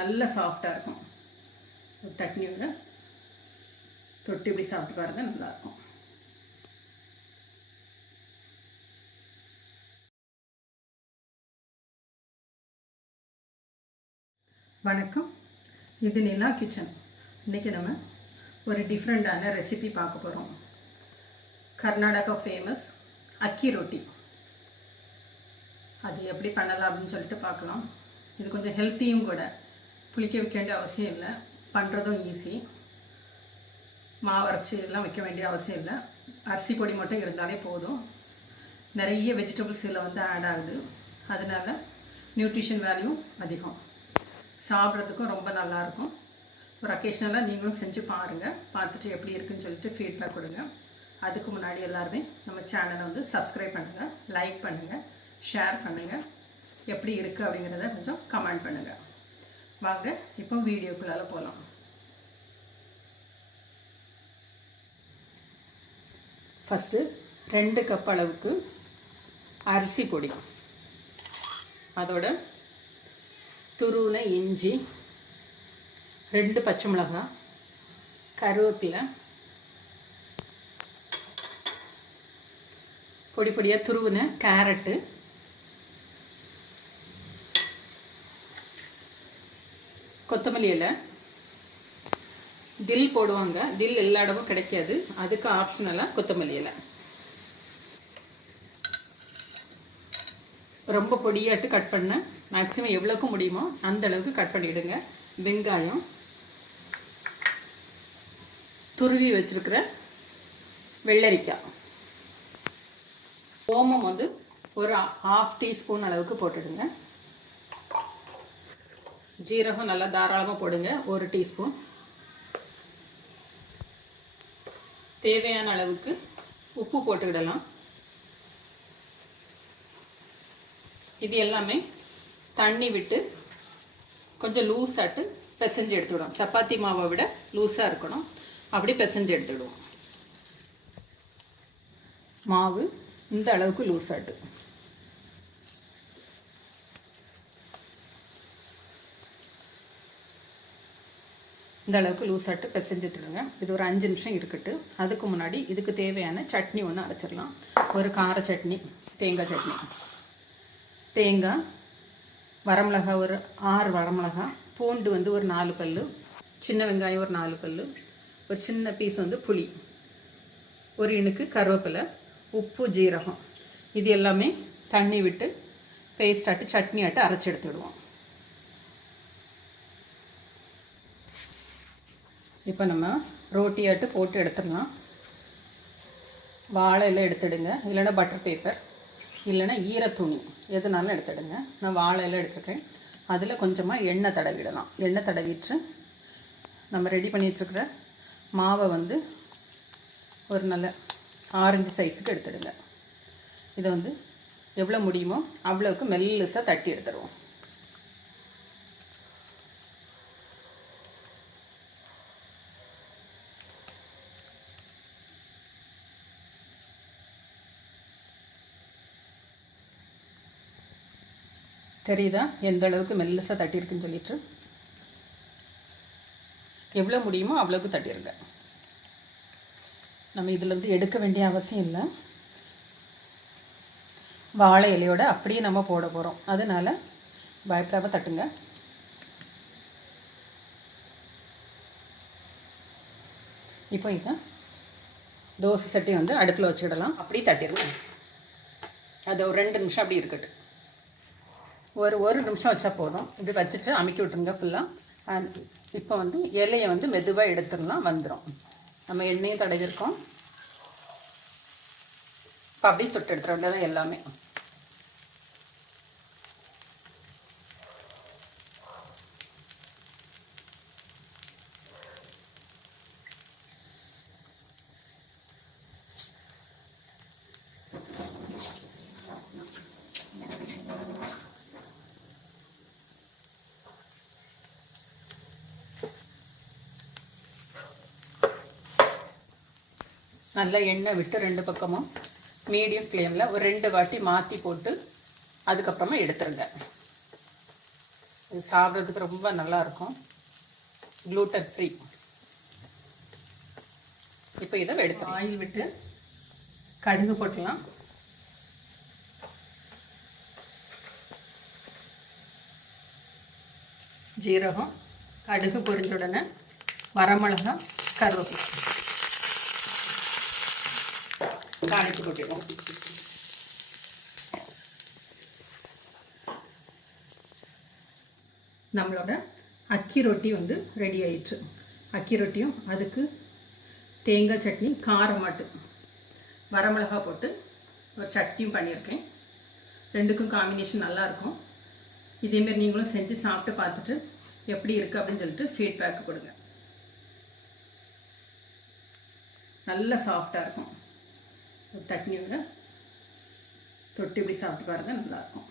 நல்ல சாஃப்டாக இருக்கும். சட்னியோட தொட்டு இப்படி சாப்பிட்டு பாருங்கள், நல்லாயிருக்கும். வணக்கம், இது நிலா கிச்சன். இன்றைக்கி நம்ம ஒரு டிஃப்ரெண்ட்டான ரெசிபி பார்க்க போகிறோம். கர்நாடகா ஃபேமஸ் அக்கி ரொட்டி. அது எப்படி பண்ணலாம் அப்படின்னு சொல்லிட்டு பார்க்கலாம். இது கொஞ்சம் ஹெல்த்தியும் கூட. புளிக்க வைக்க வேண்டிய அவசியம் இல்லை, பண்ணுறதும் ஈஸி. மாவரைச்சி எல்லாம் வைக்க வேண்டிய அவசியம் இல்லை. அரிசி பொடி மட்டும் இருந்தாலே போதும். நிறைய வெஜிடபிள்ஸ் இதில் வந்து ஆட் ஆகுது. அதனால் நியூட்ரிஷன் வேல்யூ அதிகம். சாப்பிட்றதுக்கும் ரொம்ப நல்லாயிருக்கும். ஒரு அக்கேஷனலாக நீங்களும் செஞ்சு பாருங்கள். பார்த்துட்டு எப்படி இருக்குன்னு சொல்லிட்டு ஃபீட்பேக் கொடுங்க. அதுக்கு முன்னாடி எல்லாருமே நம்ம சேனலை வந்து சப்ஸ்கிரைப் பண்ணுங்கள், லைக் பண்ணுங்கள், ஷேர் பண்ணுங்கள். எப்படி இருக்குது அப்படிங்கிறத கொஞ்சம் கமெண்ட் பண்ணுங்கள். வாங்க இப்போ வீடியோக்குள்ளால போகலாம். ஃபஸ்ட்டு 2 கப் அளவுக்கு அரிசி பொடி, அதோட துருவின இஞ்சி, 2 பச்சை மிளகாய், கருவேப்பிலை, பொடி பொடியாக துருவின கேரட்டு, கொத்தமல்லி இலை, தில் போடுவாங்க. தில் எல்லா இடமும் கிடைக்காது, அதுக்கு ஆப்ஷனலாக கொத்தமல்லி இலை. ரொம்ப பொடியாட்டு கட் பண்ண, மேக்ஸிமம் எவ்வளோக்கு முடியுமோ அந்த அளவுக்கு கட் பண்ணிவிடுங்க. வெங்காயம், துருவி வச்சிருக்கிற வெள்ளரிக்காய், ஓமம் வந்து ஒரு 1/2 டீஸ்பூன் அளவுக்கு போட்டுடுங்க. ஜீரகம் நல்லா தாராளமாக போடுங்க, 1 டீஸ்பூன். தேவையான அளவுக்கு உப்பு போட்டுக்கிடலாம். இது எல்லாமே தண்ணி விட்டு கொஞ்சம் லூஸாட்டு பிசைஞ்சு எடுத்துவிடும். சப்பாத்தி மாவை விட லூஸாக இருக்கணும், அப்படி பிசைஞ்சு எடுத்துவிடுவோம். மாவு இந்த அளவுக்கு லூஸாட்டு. இந்த அளவுக்கு லூஸாட்டு பிசைஞ்சுட்டுருங்க. இது ஒரு 5 நிமிஷம் இருக்கட்டு. அதுக்கு முன்னாடி இதுக்கு தேவையான சட்னி ஒன்று அரைச்சிடலாம். ஒரு கார சட்னி, தேங்காய் சட்னி. தேங்காய், வரமிளகாய் ஒரு 6 வரமிளகாய், பூண்டு வந்து ஒரு 4 பல், சின்ன வெங்காயம் ஒரு 4 பல், ஒரு சின்ன பீஸ் வந்து புளி, ஒரு இனுக்கு கருவேப்பிலை, உப்பு, ஜீரகம். இது எல்லாமே தண்ணி விட்டு பேஸ்டாட்டு சட்னி ஆட்டு அரைச்சி எடுத்துடுவோம். இப்போ நம்ம ரோட்டியாட்டு போட்டு எடுத்துடலாம். வாழை எல்லாம் எடுத்துடுங்க, இல்லைன்னா பட்டர் பேப்பர், இல்லைன்னா ஈரத்துணி, எதுனாலும் எடுத்துடுங்க. நான் வாழை எல்லாம் எடுத்துருக்கேன். அதில் கொஞ்சமாக எண்ணெய் தடவிடலாம். எண்ணெய் தடவிட்டு நம்ம ரெடி பண்ணி வச்சுருக்கிற மாவை வந்து ஒரு நல்ல ஆரஞ்சு சைஸுக்கு எடுத்துடுங்க. இதை வந்து எவ்வளோ முடியுமோ அவ்வளோவுக்கு மெல்லிசாக தட்டி எடுத்துடுவோம். தெரியுதா எந்த அளவுக்கு மெல்லிசாக தட்டியிருக்குன்னு சொல்லிட்டு? எவ்வளோ முடியுமோ அவ்வளோக்கு தட்டிடுங்க. நம்ம இதில் வந்து எடுக்க வேண்டிய அவசியம் இல்லை. வாழை இலையோட அப்படியே நம்ம போட போகிறோம், அதனால் பயப்படாமல் தட்டுங்க. இப்போ இதை தோசை சட்டி வந்து அடுப்பில் வச்சுக்கிடலாம். அப்படியே தட்டிடுங்க. அது ஒரு 2 நிமிஷம் அப்படி இருக்கட்டும். ஒரு நிமிஷம் வச்சா போதும். இப்படி வச்சுட்டு அமுக்கி விட்டுருங்க ஃபுல்லாக. இப்போ வந்து இலையை வந்து மெதுவாக எடுத்துடலாம், வந்துடும். நம்ம எண்ணெயும் தடவிருக்கோம். இப்போ அப்படியே சுட்டு எடுத்துட வேண்டியதான் எல்லாமே. நல்லா எண்ணெய் விட்டு 2 பக்கமும் மீடியம் ஃப்ளேமில் ஒரு 2 வாட்டி மாற்றி போட்டு அதுக்கப்புறமா எடுத்துருங்க. இது சாப்பிட்றதுக்கு ரொம்ப நல்லாயிருக்கும், க்ளூட்டன் ஃப்ரீ. இப்போ இதை எடுத்து ஆயில் விட்டு கடுகு போட்டுடலாம். ஜீரகம், கடுகு பொரிஞ்ச உடனே வரமிளகா, கருவேப்பிலை தாளித்து போட்டுடுவோம். நம்மளோட அக்கி ரொட்டி வந்து ரெடி ஆயிடுச்சு. அக்கி ரொட்டியும் அதுக்கு தேங்காய் சட்னி, காரமாட்டு வரமிளகா போட்டு ஒரு சட்னியும் பண்ணியிருக்கேன். ரெண்டுக்கும் காம்பினேஷன் நல்லாயிருக்கும். இதேமாரி நீங்களும் செஞ்சு சாப்பிட்டு பார்த்துட்டு எப்படி இருக்குது அப்படின்னு சொல்லிட்டு ஃபீட்பேக் கொடுங்க. நல்லா சாஃப்டாக இருக்கும். ஒரு சட்னியோட தொட்டு இப்படி சாப்பிட்டு பாருங்கள், நல்லாயிருக்கும்.